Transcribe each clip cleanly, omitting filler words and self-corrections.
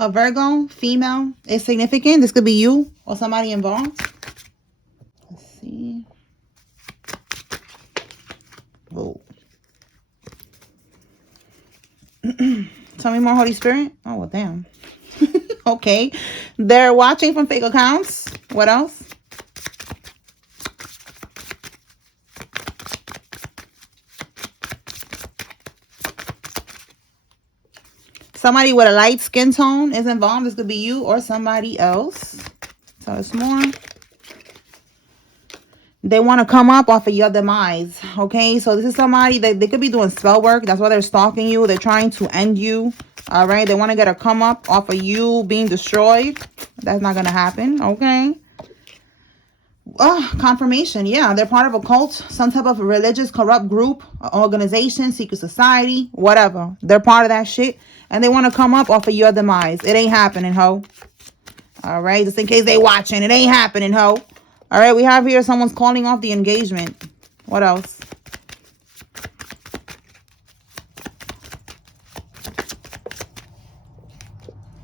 A Virgo, female, is significant. This could be you or somebody involved. Let's see. Whoa. Tell me more, Holy Spirit. Oh, well, damn. Okay. They're watching from fake accounts. What else? Somebody with a light skin tone is involved. This could be you or somebody else. Tell us more. They want to come up off of your demise. Okay, so this is somebody that they could be doing spell work. That's why they're stalking you. They're trying to end you. All right, they want to get a come up off of you being destroyed. That's not going to happen. Okay. Oh, confirmation. Yeah, they're part of a cult, some type of religious corrupt group, organization, secret society, whatever. They're part of that shit. And they want to come up off of your demise. It ain't happening, ho. All right, just in case they watching. It ain't happening, ho. All right, we have here someone's calling off the engagement. What else?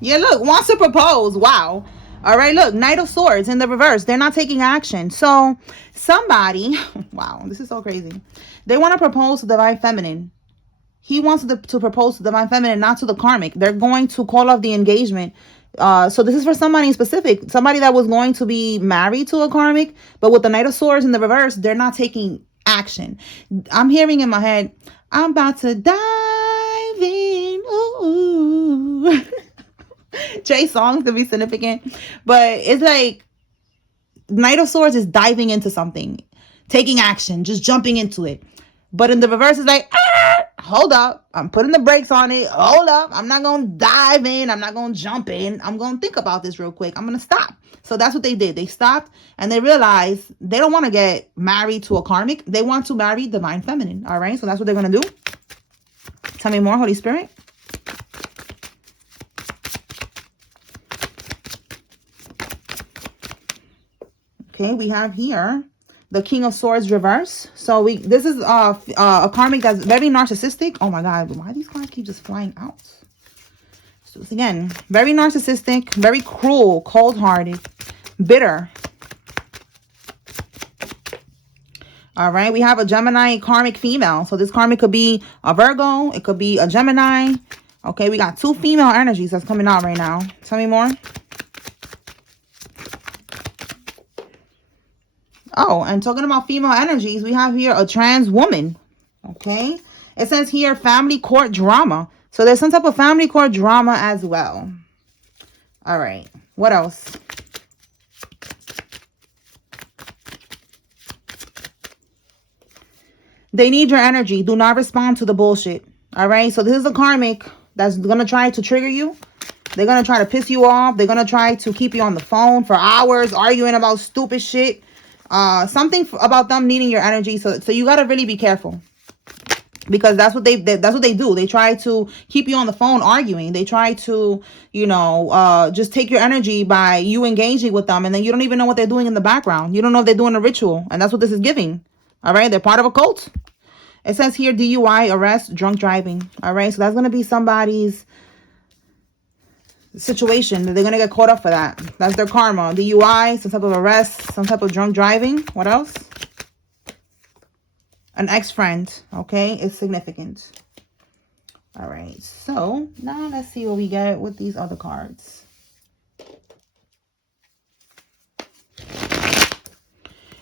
Yeah, look, wants to propose. Wow. All right, look, Knight of Swords in the reverse. They're not taking action. So somebody, wow, this is so crazy. They want to propose to Divine Feminine. He wants to propose to Divine Feminine, not to the Karmic. They're going to call off the engagement. So this is for somebody specific. Somebody that was going to be married to a Karmic, but with the Knight of Swords in the reverse, they're not taking action. I'm hearing in my head, I'm about to dive in. Ooh. Jay songs to be significant. But it's like Knight of Swords is diving into something. Taking action. Just jumping into it. But in the reverse, it's like, hold up. I'm putting the brakes on it. Hold up. I'm not going to dive in. I'm not going to jump in. I'm going to think about this real quick. I'm going to stop. So that's what they did. They stopped and they realized they don't want to get married to a Karmic. They want to marry Divine Feminine. All right. So that's what they're going to do. Tell me more, Holy Spirit. Okay. We have here the King of Swords reverse. So this is a Karmic that's very narcissistic. Oh my God, why these cards keep just flying out? So again, very narcissistic, very cruel, cold-hearted, bitter. All right, we have a Gemini Karmic female. So this Karmic could be a Virgo. It could be a Gemini. Okay, we got two female energies that's coming out right now. Tell me more. Oh, and talking about female energies, we have here a trans woman. Okay. It says here family court drama. So there's some type of family court drama as well. All right. What else? They need your energy. Do not respond to the bullshit. All right. So this is a Karmic that's going to try to trigger you. They're going to try to piss you off. They're going to try to keep you on the phone for hours arguing about stupid shit. Something about them needing your energy. So you got to really be careful. Because that's what they do. They try to keep you on the phone arguing. They try to, just take your energy by you engaging with them. And then you don't even know what they're doing in the background. You don't know if they're doing a ritual. And that's what this is giving. All right. They're part of a cult. It says here DUI, arrest, drunk driving. All right. So that's going to be somebody's situation. They're going to get caught up for that. That's their karma. DUI, some type of arrest, some type of drunk driving. What else? An ex-friend. Okay. It's significant. All right. So now let's see what we get with these other cards.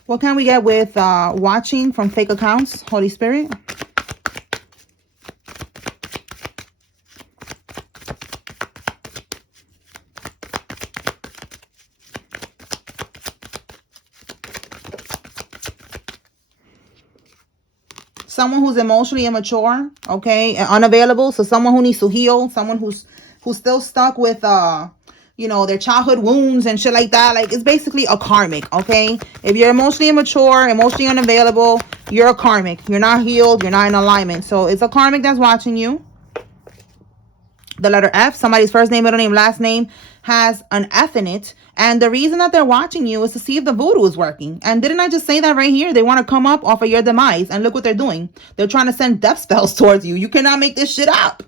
What can we get with watching from fake accounts, Holy Spirit? Someone who's emotionally immature, okay, and unavailable. So someone who needs to heal, someone who's still stuck with their childhood wounds and shit like that. Like, it's basically a Karmic, okay? If you're emotionally immature, emotionally unavailable, you're a Karmic. You're not healed. You're not in alignment. So it's a Karmic that's watching you. The letter F, somebody's first name, middle name, last name has an F in it. And the reason that they're watching you is to see if the voodoo is working. And didn't I just say that right here? They want to come up off of your demise. And look what they're doing. They're trying to send death spells towards you. You cannot make this shit up.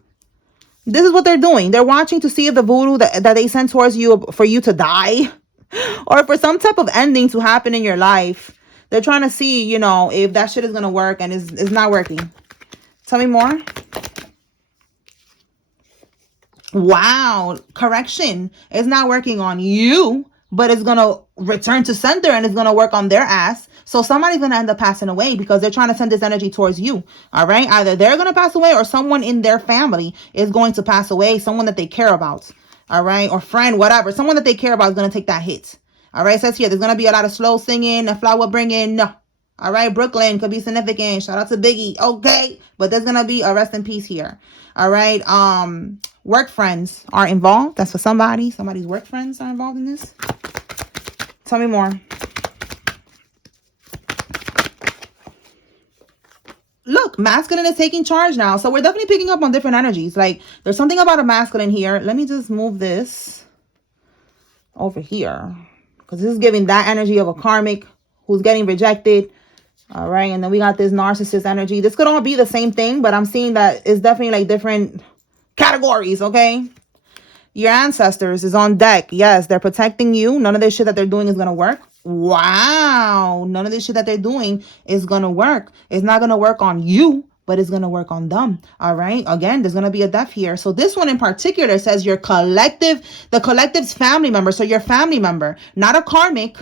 This is what they're doing. They're watching to see if the voodoo that they send towards you for you to die or for some type of ending to happen in your life. They're trying to see, you know, if that shit is going to work, and it's not working. Tell me more. Wow. Correction. It's not working on you, but it's going to return to sender and it's going to work on their ass. So somebody's going to end up passing away because they're trying to send this energy towards you. All right. Either they're going to pass away or someone in their family is going to pass away. Someone that they care about. All right. Or friend, whatever. Someone that they care about is going to take that hit. All right. It says here, there's going to be a lot of slow singing and flower bringing. No. All right. Brooklyn could be significant. Shout out to Biggie. Okay. But there's going to be a rest in peace here. All right. Work friends are involved. That's for somebody. Somebody's work friends are involved in this. Tell me more. Look, masculine is taking charge now. So we're definitely picking up on different energies. Like, there's something about a masculine here. Let me just move this over here, because this is giving that energy of a karmic who's getting rejected. All right. And then we got this narcissist energy. This could all be the same thing, but I'm seeing that it's definitely like different categories. Okay. Your ancestors is on deck. Yes, they're protecting you. None of this shit that they're doing is going to work. Wow. None of this shit that they're doing is going to work. It's not going to work on you, but it's going to work on them. All right. Again, there's going to be a death here. So this one in particular says your collective, the collective's family member. So your family member, not a karmic.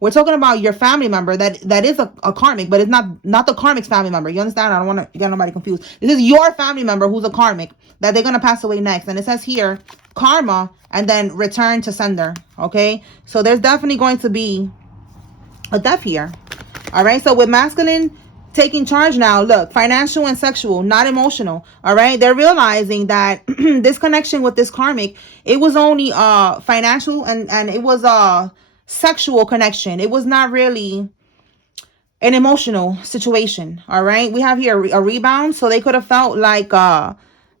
We're talking about your family member that is a karmic, but it's not the karmic's family member. You understand? I don't want to get nobody confused. This is your family member who's a karmic that they're going to pass away next. And it says here, karma, and then return to sender. Okay. So there's definitely going to be a death here. All right. So with masculine taking charge now, look, financial and sexual, not emotional. All right. They're realizing that this connection with this karmic, it was only financial and it was sexual connection. It was not really an emotional situation. All right. We have here a rebound. So they could have felt like,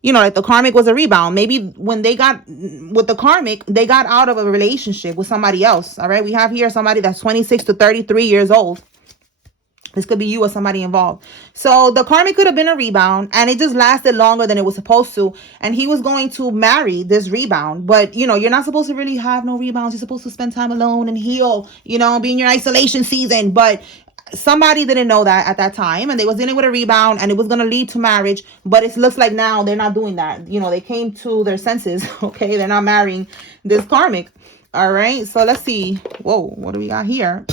you know, like the karmic was a rebound. Maybe when they got with the karmic, they got out of a relationship with somebody else. All right. We have here somebody that's 26 to 33 years old. This could be you or somebody involved. So the karmic could have been a rebound and it just lasted longer than it was supposed to. And he was going to marry this rebound. But, you know, you're not supposed to really have no rebounds. You're supposed to spend time alone and heal, you know, be in your isolation season. But somebody didn't know that at that time. And they was dealing with a rebound and it was going to lead to marriage. But it looks like now they're not doing that. You know, they came to their senses. Okay. They're not marrying this karmic. All right. So let's see. Whoa. What do we got here?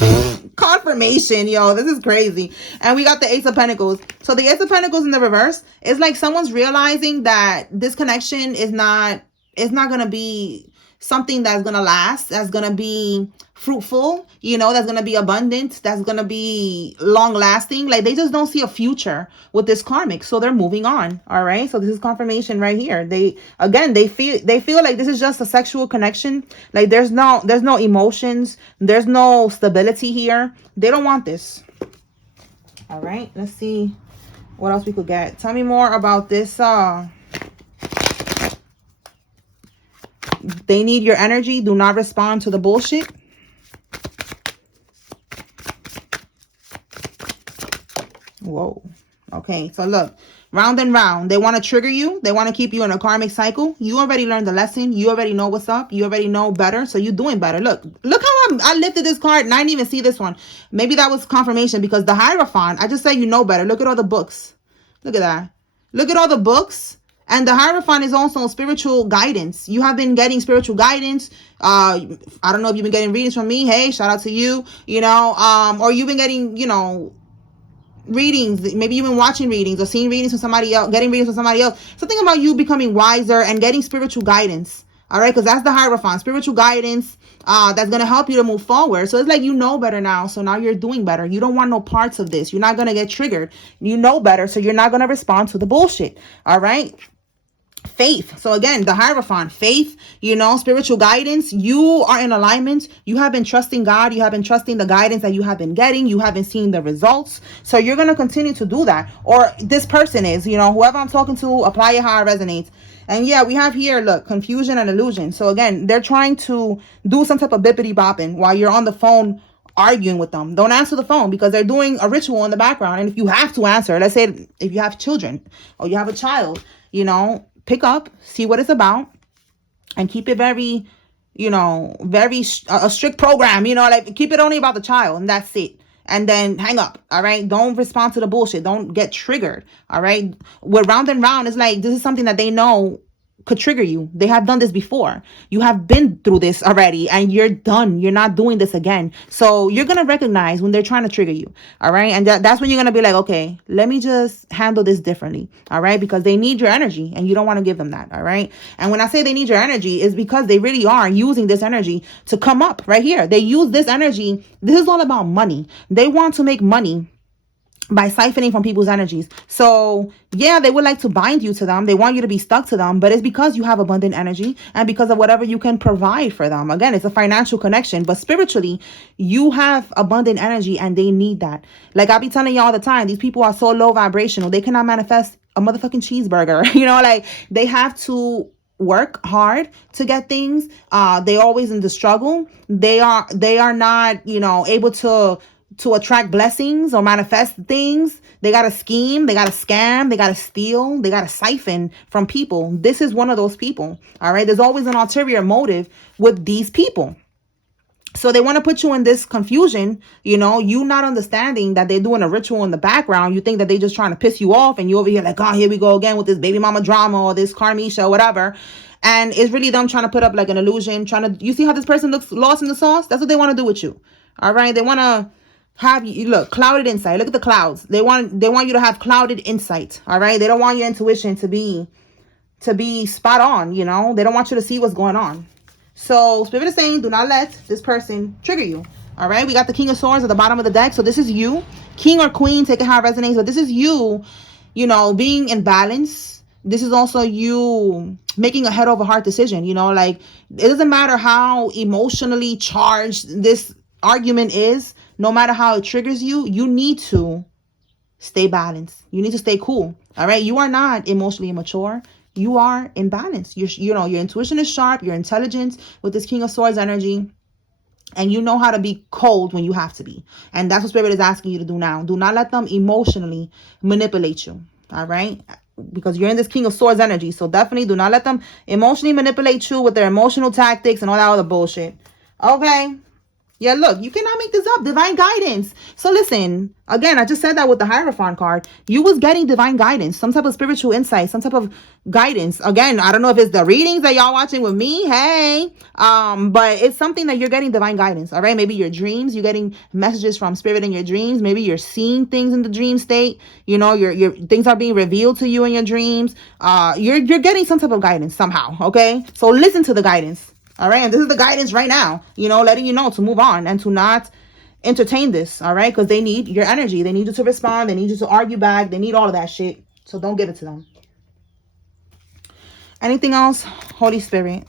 Confirmation, yo, this is crazy. And we got the Ace of Pentacles. So the Ace of Pentacles in the reverse is like someone's realizing that this connection is not gonna be something that's gonna last, that's gonna be fruitful, you know, that's gonna be abundant, that's gonna be long lasting. Like they just don't see a future with this karmic, so they're moving on. All right. So this is confirmation right here. They feel like this is just a sexual connection. Like there's no emotions, there's no stability here. They don't want this. All right. Let's see what else we could get. Tell me more about this. They need your energy. Do not respond to the bullshit. Whoa. Okay. So look, round and round. They want to trigger you. They want to keep you in a karmic cycle. You already learned the lesson. You already know what's up. You already know better. So you're doing better. Look how I lifted this card and I didn't even see this one. Maybe that was confirmation because the Hierophant, I just said you know better. Look at all the books. Look at that. Look at all the books. And the Hierophant is also spiritual guidance. You have been getting spiritual guidance. I don't know if you've been getting readings from me. Hey, shout out to you. You know, or you've been getting, you know, readings. Maybe you've been watching readings or seeing readings from somebody else, getting readings from somebody else. Something about you becoming wiser and getting spiritual guidance. All right, because that's the Hierophant, spiritual guidance that's going to help you to move forward. So it's like you know better now. So now you're doing better. You don't want no parts of this. You're not going to get triggered. You know better. So you're not going to respond to the bullshit. All right. Faith. So again, the Hierophant, faith, you know, spiritual guidance. You are in alignment. You have been trusting God. You have been trusting the guidance that you have been getting. You haven't seen the results. So you're going to continue to do that. Or this person is, you know, whoever I'm talking to, apply it how it resonates. And yeah, we have here, look, confusion and illusion. So again, they're trying to do some type of bippity bopping while you're on the phone arguing with them. Don't answer the phone because they're doing a ritual in the background. And if you have to answer, let's say if you have children or you have a child, you know, pick up, see what it's about, and keep it very, very a strict program, like keep it only about the child and that's it. And then hang up. All right. Don't respond to the bullshit. Don't get triggered. All right. With round and round, it's like this is something that they know could trigger you. They have done this before. You have been through this already and you're done. You're not doing this again. So you're going to recognize when they're trying to trigger you. All right. And that's when you're going to be like, okay, let me just handle this differently. All right. Because they need your energy and you don't want to give them that. All right. And when I say they need your energy, is because they really are using this energy to come up right here. They use this energy. This is all about money. They want to make money by siphoning from people's energies. So yeah, they would like to bind you to them. They want you to be stuck to them, but it's because you have abundant energy and because of whatever you can provide for them. Again, it's a financial connection, but spiritually, you have abundant energy and they need that. Like I be telling you all the time, these people are so low vibrational. They cannot manifest a motherfucking cheeseburger. Like they have to work hard to get things. They always in the struggle. They are not, able to attract blessings or manifest things. They got to scheme, they got to scam, they got to steal, they got to siphon from people. This is one of those people. All right. There's always an ulterior motive with these people. So they want to put you in this confusion, you not understanding that they're doing a ritual in the background. You think that they're just trying to piss you off and you over here like, oh, here we go again with this baby mama drama or this Karmic or whatever. And it's really them trying to put up like an illusion, you see how this person looks lost in the sauce? That's what they want to do with you. All right. They want to have you look clouded insight. Look at the clouds. They want you to have clouded insight. All right. They don't want your intuition to be spot on. They don't want you to see what's going on. So Spirit is saying, do not let this person trigger you. All right. We got the King of Swords at the bottom of the deck. So this is you, King or Queen, take it how it resonates. But this is you, being in balance. This is also you making a head over heart decision. Like it doesn't matter how emotionally charged this argument is. No matter how it triggers you, you need to stay balanced. You need to stay cool. All right. You are not emotionally immature. You are in balance. Your intuition is sharp. Your intelligence with this King of Swords energy. And you know how to be cold when you have to be. And that's what Spirit is asking you to do now. Do not let them emotionally manipulate you. All right. Because you're in this King of Swords energy. So definitely do not let them emotionally manipulate you with their emotional tactics and all that other bullshit. Okay. Yeah, look, you cannot make this up. Divine guidance. So listen, again, I just said that with the Hierophant card. You was getting divine guidance, some type of spiritual insight, some type of guidance. Again, I don't know if it's the readings that y'all watching with me. Hey, but it's something that you're getting divine guidance. All right. Maybe your dreams, you're getting messages from Spirit in your dreams. Maybe you're seeing things in the dream state. Your things are being revealed to you in your dreams. You're getting some type of guidance somehow. Okay. So listen to the guidance. All right. And this is the guidance right now, letting you know to move on and to not entertain this. All right. Because they need your energy. They need you to respond. They need you to argue back. They need all of that shit. So don't give it to them. Anything else? Holy Spirit.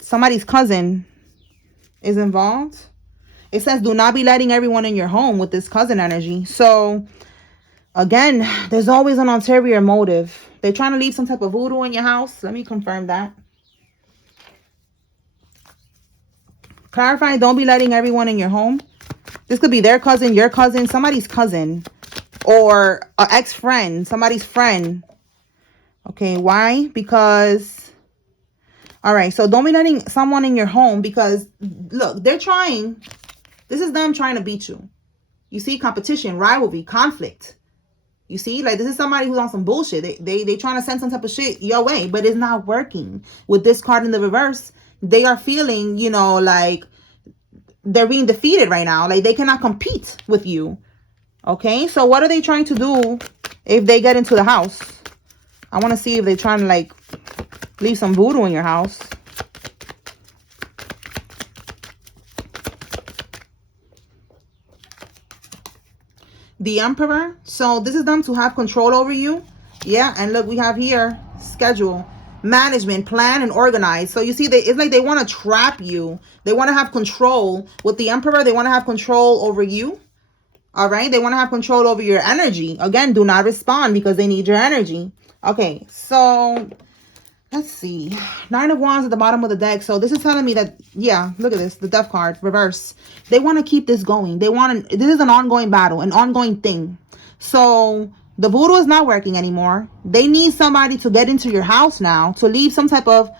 Somebody's cousin is involved. It says do not be letting everyone in your home with this cousin energy. So again, there's always an ulterior motive. They're trying to leave some type of voodoo in your house. Let me confirm that. Clarifying, don't be letting everyone in your home. This could be their cousin, your cousin, somebody's cousin, or an ex-friend, somebody's friend. Okay, why? Because, all right, so don't be letting someone in your home because, look, they're trying. This is them trying to beat you. You see, competition, rivalry, conflict. You see, like this is somebody who's on some bullshit. They trying to send some type of shit your way, but it's not working. With this card in the reverse, they are feeling, like they're being defeated right now. Like they cannot compete with you. Okay, so what are they trying to do if they get into the house? I want to see if they're trying to like leave some voodoo in your house. The Emperor. So this is them to have control over you. Yeah. And look, we have here schedule, management, plan, and organize. So you see, it's like they want to trap you. They want to have control. With the Emperor, they want to have control over you. All right. They want to have control over your energy. Again, do not respond because they need your energy. Okay. So let's see. 9 of Wands at the bottom of the deck. So this is telling me that, yeah, look at this. The Death card, reverse. They want to keep this going. This is an ongoing battle, an ongoing thing. So the voodoo is not working anymore. They need somebody to get into your house now to leave some type of,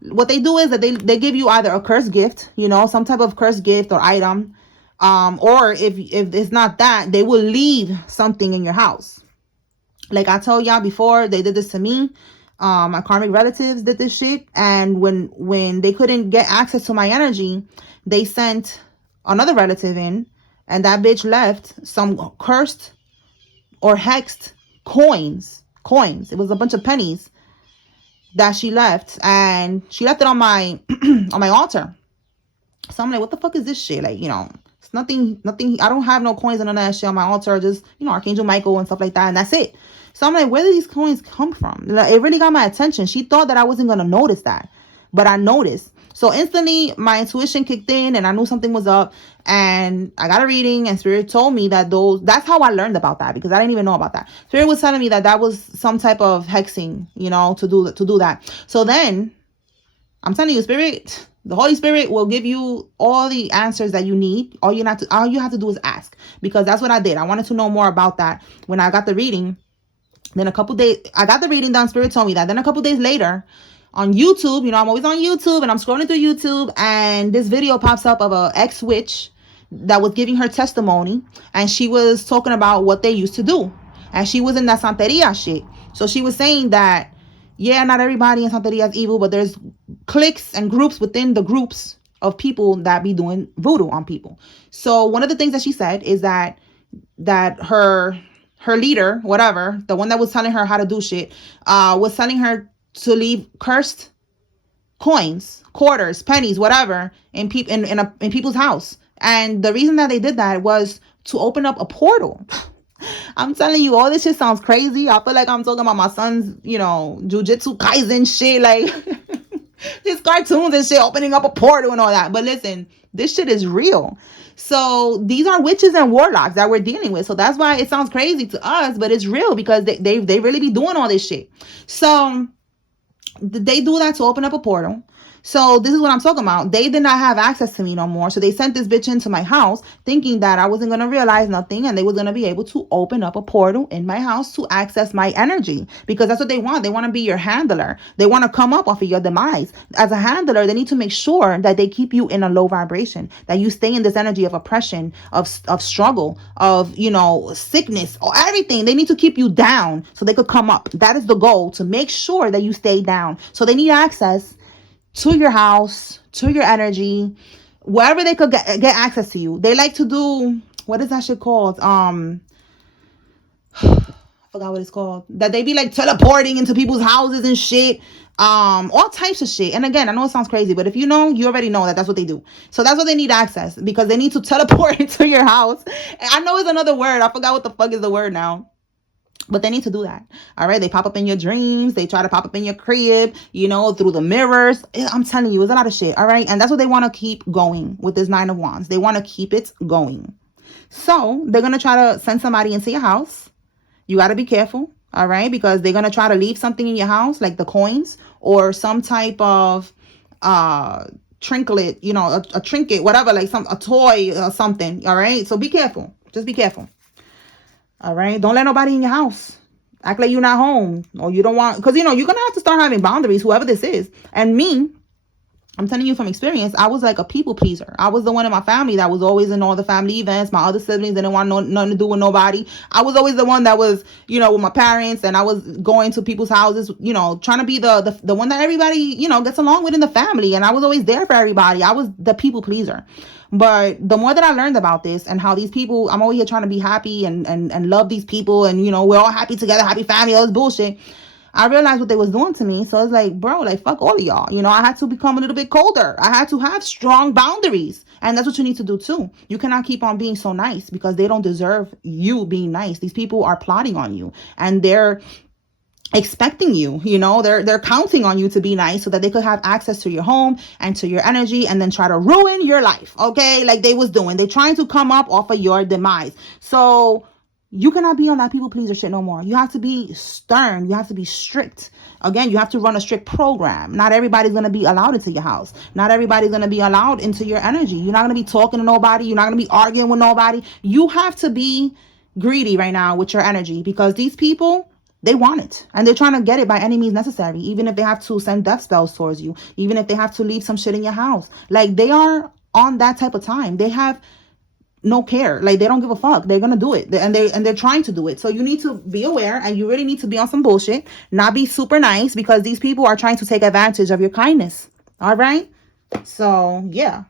what they do is that they give you either a cursed gift, some type of cursed gift or item, or if it's not that, they will leave something in your house. Like I told y'all before, they did this to me. My karmic relatives did this shit, and when they couldn't get access to my energy, they sent another relative in, and that bitch left some cursed or hexed coins. It was a bunch of pennies that she left, and she left it on my on my altar. So I'm like, what the fuck is this shit? Like, it's nothing. I don't have no coins and none of that shit on my altar. Just, Archangel Michael and stuff like that, and that's it. So I'm like, where do these coins come from? Like, it really got my attention. She thought that I wasn't gonna notice that, but I noticed. So instantly, my intuition kicked in, and I knew something was up. And I got a reading, and Spirit told me that that's how I learned about that, because I didn't even know about that. Spirit was telling me that was some type of hexing, to do that. So then, I'm telling you, Spirit, the Holy Spirit will give you all the answers that you need. All you have to do is ask, because that's what I did. I wanted to know more about that when I got the reading. Then a couple days, I got the reading done. Spirit told me that. Then a couple days later, on YouTube, I'm always on YouTube, and I'm scrolling through YouTube, and this video pops up of a ex-witch that was giving her testimony, and she was talking about what they used to do, and she was in that Santeria shit. So she was saying that, yeah, not everybody in Santeria is evil, but there's cliques and groups within the groups of people that be doing voodoo on people. So one of the things that she said is that her leader, whatever, the one that was telling her how to do shit, was telling her to leave cursed coins, quarters, pennies, whatever, in people's house. And the reason that they did that was to open up a portal. I'm telling you, all this shit sounds crazy. I feel like I'm talking about my son's, jujitsu kaisen shit, like his cartoons and shit, opening up a portal and all that. But listen, this shit is real. So these are witches and warlocks that we're dealing with. So that's why it sounds crazy to us, but it's real, because they really be doing all this shit. So they do that to open up a portal. So this is what I'm talking about. They did not have access to me no more. So they sent this bitch into my house thinking that I wasn't going to realize nothing, and they were going to be able to open up a portal in my house to access my energy, because that's what they want. They want to be your handler. They want to come up off of your demise. As a handler, they need to make sure that they keep you in a low vibration, that you stay in this energy of oppression, of struggle, of, sickness, or everything. They need to keep you down so they could come up. That is the goal, to make sure that you stay down. So they need access to your house, to your energy, wherever they could get access to you. They like to do, what is that shit called? I forgot what it's called. That they be like teleporting into people's houses and shit. All types of shit. And again, I know it sounds crazy, but if you know, you already know that that's what they do. So that's what they need access, because they need to teleport into your house. And I know it's another word. I forgot what the fuck is the word now. But they need to do that. All right. They pop up in your dreams. They try to pop up in your crib, through the mirrors. I'm telling you, it's a lot of shit. All right. And that's what they want to keep going with this 9 of Wands. They want to keep it going. So they're going to try to send somebody into your house. You got to be careful. All right. Because they're going to try to leave something in your house, like the coins or some type of trinket, a trinket, whatever, like a toy or something. All right. So be careful. Just be careful. All right. Don't let nobody in your house. Act like you're not home, or you don't want, because, you're going to have to start having boundaries, whoever this is. And me, I'm telling you from experience, I was like a people pleaser. I was the one in my family that was always in all the family events. My other siblings didn't want nothing to do with nobody. I was always the one that was, with my parents, and I was going to people's houses, trying to be the one that everybody, gets along with in the family. And I was always there for everybody. I was the people pleaser. But the more that I learned about this and how these people, I'm always here trying to be happy and love these people, and, we're all happy together, happy family, all this bullshit, I realized what they was doing to me. So it's like, bro, like, fuck all of y'all. I had to become a little bit colder. I had to have strong boundaries. And that's what you need to do too. You cannot keep on being so nice, because they don't deserve you being nice. These people are plotting on you, and they're expecting you, they're counting on you to be nice so that they could have access to your home and to your energy, and then try to ruin your life. Okay. Like they was doing, they're trying to come up off of your demise. So you cannot be on that people pleaser shit no more. You have to be stern. You have to be strict. Again, you have to run a strict program. Not everybody's going to be allowed into your house. Not everybody's going to be allowed into your energy. You're not going to be talking to nobody. You're not going to be arguing with nobody. You have to be greedy right now with your energy, because these people, they want it and they're trying to get it by any means necessary, even if they have to send death spells towards you, even if they have to leave some shit in your house. Like, they are on that type of time. They have no care. Like, they don't give a fuck. They're gonna do it, and they're trying to do it. So you need to be aware, and you really need to be on some bullshit, not be super nice, because these people are trying to take advantage of your kindness. All right, so yeah.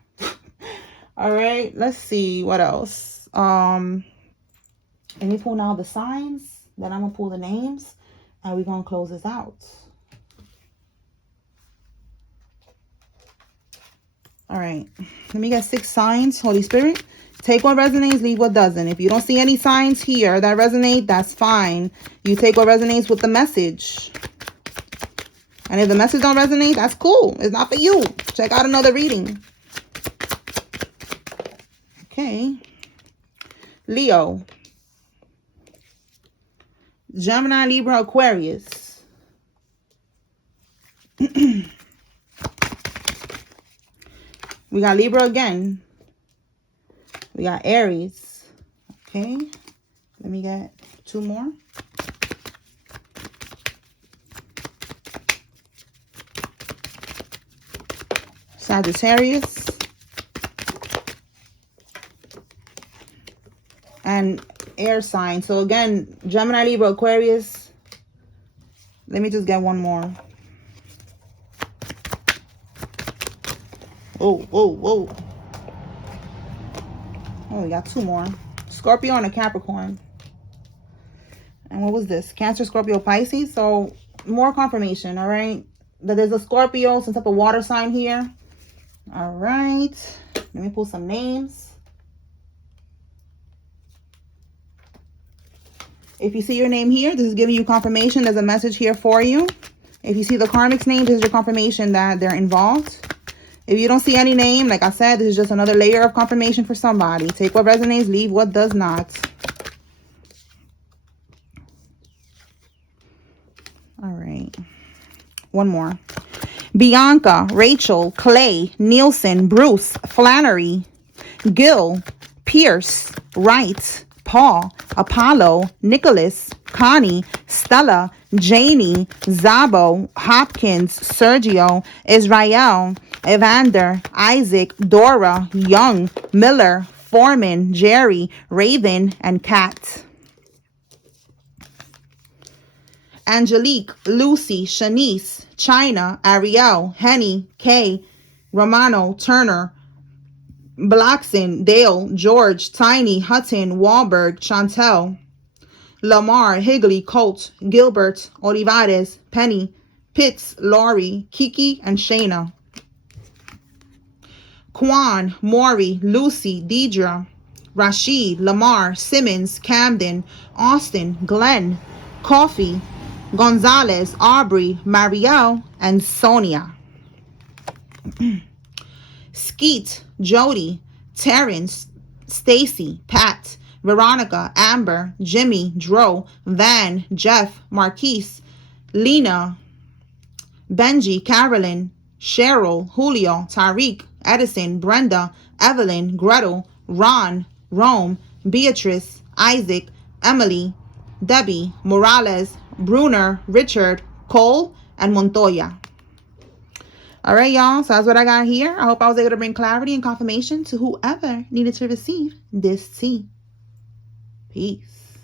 All right, let's see what else. Let me pull now the signs, then I'm gonna pull the names, and we're gonna close this out. All right, let me get 6 signs. Holy Spirit, take what resonates, leave what doesn't. If you don't see any signs here that resonate, that's fine. You take what resonates with the message. And if the message don't resonate, that's cool. It's not for you. Check out another reading. Okay. Leo. Gemini, Libra, Aquarius. We got Libra again. We got Aries. Okay. Let me get 2 more. Sagittarius. And air sign. So again, Gemini, Libra, Aquarius. Let me just get 1 more. Oh, oh. Oh, we got 2 more. Scorpio and a Capricorn. And what was this? Cancer, Scorpio, Pisces. So more confirmation, all right? That there's a Scorpio, some type of water sign here. All right. Let me pull some names. If you see your name here, this is giving you confirmation. There's a message here for you. If you see the Karmic's name, this is your confirmation that they're involved. If you don't see any name, like I said, this is just another layer of confirmation for somebody. Take what resonates, leave what does not. All right. 1 more. Bianca, Rachel, Clay, Nielsen, Bruce, Flannery, Gil, Pierce, Wright, Paul, Apollo, Nicholas, Connie, Stella, Janie, Zabo, Hopkins, Sergio, Israel, Evander, Isaac, Dora, Young, Miller, Foreman, Jerry, Raven, and Kat. Angelique, Lucy, Shanice, China, Ariel, Henny, Kay, Romano, Turner, Bloxon, Dale, George, Tiny, Hutton, Wahlberg, Chantel, Lamar, Higley, Colt, Gilbert, Olivares, Penny, Pitts, Laurie, Kiki, and Shayna. Quan, Maury, Lucy, Deidre, Rashid, Lamar, Simmons, Camden, Austin, Glenn, Coffee, Gonzalez, Aubrey, Marielle, and Sonia. Skeet, Jody, Terrence, Stacy, Pat, Veronica, Amber, Jimmy, Dro, Van, Jeff, Marquise, Lena, Benji, Carolyn, Cheryl, Julio, Tariq, Edison, Brenda, Evelyn, Gretel, Ron, Rome, Beatrice, Isaac, Emily, Debbie, Morales, Bruner, Richard, Cole, and Montoya. All right, y'all. So that's what I got here. I hope I was able to bring clarity and confirmation to whoever needed to receive this tea. Peace.